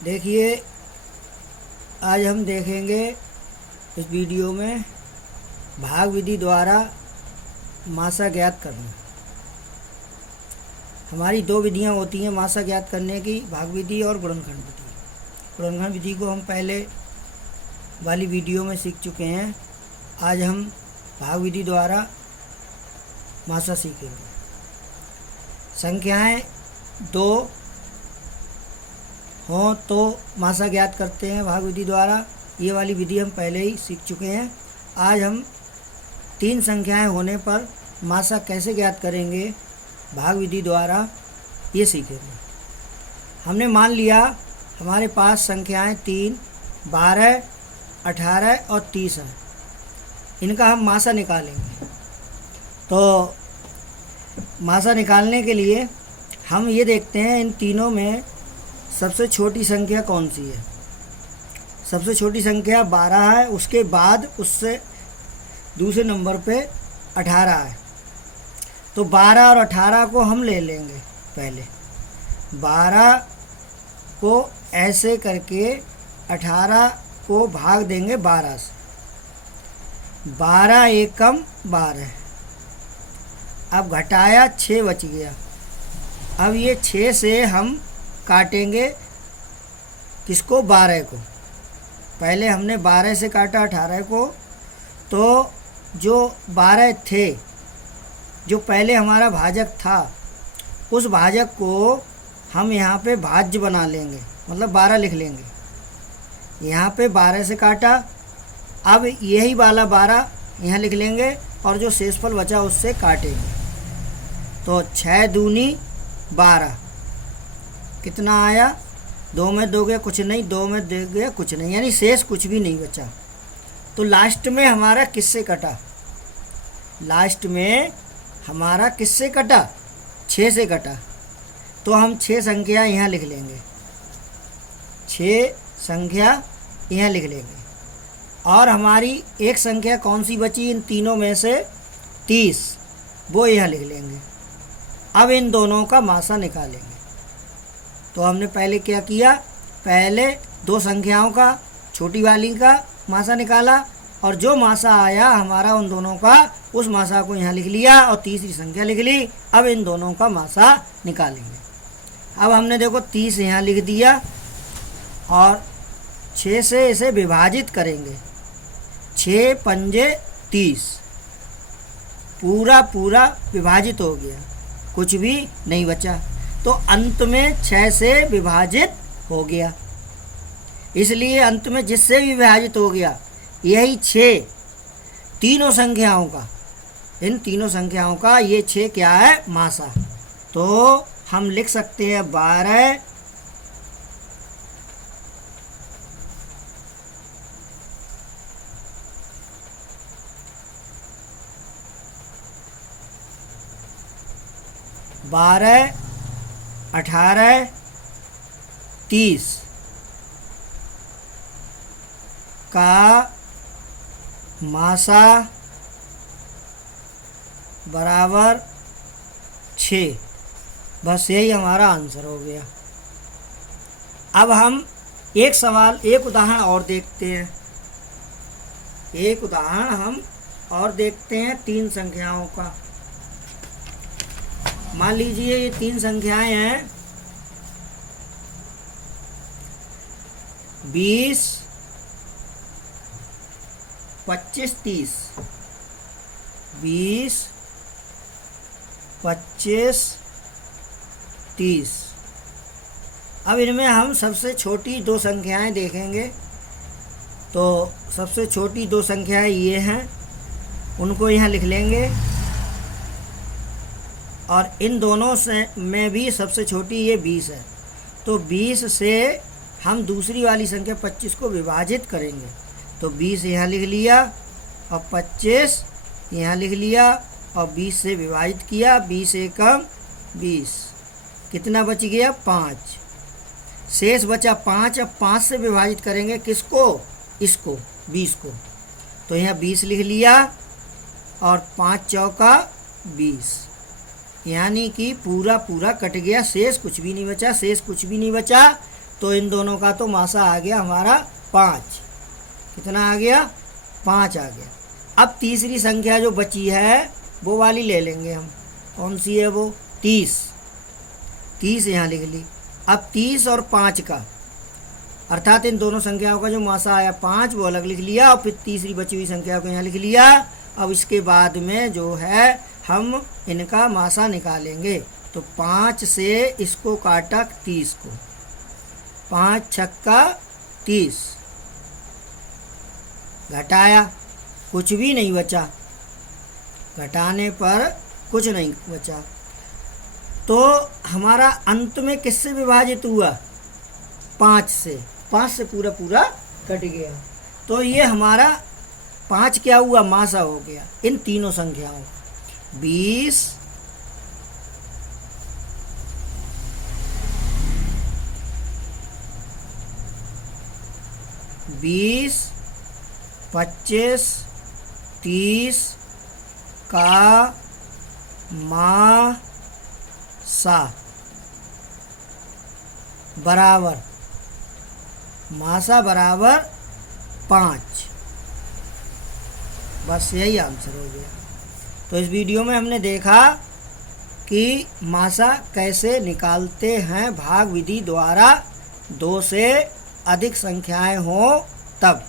देखिए, आज हम देखेंगे इस वीडियो में भाग विधि द्वारा मासा ज्ञात करना। हमारी दो विधियां होती हैं मासा ज्ञात करने की, भाग विधि और गुणनखंड विधि। गुणनखंड विधि को हम पहले वाली वीडियो में सीख चुके हैं। आज हम भाग विधि द्वारा मासा सीखेंगे। संख्याएं दो हों तो मासा ज्ञात करते हैं भाग विधि द्वारा। ये वाली विधि हम पहले ही सीख चुके हैं। आज हम तीन संख्याएं होने पर मासा कैसे ज्ञात करेंगे भाग विधि द्वारा, ये सीखेंगे। हमने मान लिया हमारे पास संख्याएं 3, 12, 18 और 30 हैं। इनका हम मासा निकालेंगे। तो मासा निकालने के लिए हम ये देखते हैं इन तीनों में सबसे छोटी संख्या कौन सी है। सबसे छोटी संख्या 12 है, उसके बाद उससे दूसरे नंबर पे 18 है। तो 12 और 18 को हम ले लेंगे। पहले 12 को ऐसे करके 18 को भाग देंगे 12 से। 12 एकम 12। अब घटाया 6 बच गया। अब ये 6 से हम काटेंगे किसको, 12 को। पहले हमने 12 से काटा 18 को, तो जो 12 थे, जो पहले हमारा भाजक था, उस भाजक को हम यहाँ पे भाज्य बना लेंगे, मतलब 12 लिख लेंगे। यहाँ पे 12 से काटा, अब यही वाला 12 यहाँ लिख लेंगे और जो शेषफल बचा उससे काटेंगे। तो 6 दूनी 12 कितना आया, 2 में दोगे कुछ नहीं, 2 में दोगे कुछ नहीं, यानी शेष कुछ भी नहीं बचा। तो लास्ट में हमारा किससे कटा, लास्ट में हमारा किससे कटा, 6 से कटा। तो हम 6 संख्या यहाँ लिख लेंगे, 6 संख्या यहाँ लिख लेंगे। और हमारी एक संख्या कौन सी बची इन तीनों में से, 30, वो यहाँ लिख लेंगे। अब इन दोनों का मासा निकालेंगे। तो हमने पहले क्या किया, पहले दो संख्याओं का, छोटी वाली का मासा निकाला और जो मासा आया हमारा उन दोनों का, उस मासा को यहाँ लिख लिया और तीसरी संख्या लिख ली। अब इन दोनों का मासा निकालेंगे। अब हमने देखो 30 यहाँ लिख दिया और 6 से इसे विभाजित करेंगे। 6 पंजे 30, पूरा पूरा विभाजित हो गया, कुछ भी नहीं बचा। तो अंत में 6 से विभाजित हो गया, इसलिए अंत में जिससे भी विभाजित हो गया यही 6 तीनों संख्याओं का, इन तीनों संख्याओं का ये 6 क्या है, मासा। तो हम लिख सकते हैं 12 12, 18, 30 का मासा बराबर 6। बस यही हमारा आंसर हो गया। अब हम एक उदाहरण और देखते हैं। एक उदाहरण हम और देखते हैं 3 संख्याओं का। मान लीजिए ये 3 संख्याएं हैं 20, 25, 30। 20, 25, 30। अब इनमें हम सबसे छोटी 2 संख्याएं देखेंगे। तो सबसे छोटी 2 संख्याएं ये हैं, उनको यहाँ लिख लेंगे। और इन दोनों से में भी सबसे छोटी ये 20 है। तो 20 से हम दूसरी वाली संख्या 25 को विभाजित करेंगे। तो 20 यहाँ लिख लिया और 25 यहाँ लिख लिया और 20 से विभाजित किया। 20 एकम 20, कितना बच गया, 5। शेष बचा 5। अब 5 से विभाजित करेंगे किसको, इसको, 20 को। तो यहाँ 20 लिख लिया और 5 चौका 20, यानी कि पूरा पूरा कट गया, शेष कुछ भी नहीं बचा। शेष कुछ भी नहीं बचा तो इन दोनों का तो मासा आ गया हमारा 5। कितना आ गया? 5 आ गया। अब तीसरी संख्या जो बची है वो वाली ले लेंगे हम। कौन सी है वो? 30। 30 यहाँ लिख ली। अब 30 और 5 का, अर्थात इन दोनों संख्याओं का जो मासा आया 5 वो अलग लिख लिया, और फिर तीसरी बची हुई संख्या को यहाँ लिख लिया। अब इसके बाद में जो है हम इनका मासा निकालेंगे। तो 5 से इसको काटा 30 को, 5 छक्का 30, घटाया, कुछ भी नहीं बचा, घटाने पर कुछ नहीं बचा। तो हमारा अंत में किससे विभाजित हुआ? 5 से। 5 से पूरा पूरा कट गया। तो ये हमारा 5 क्या हुआ? मासा हो गया इन तीनों संख्याओं। 20, 25, 30 का मासा बराबर, मासा बराबर 5। बस यही आंसर हो गया। तो इस वीडियो में हमने देखा कि मासा कैसे निकालते हैं भाग विधि द्वारा, 2 से अधिक संख्याएं हों तब।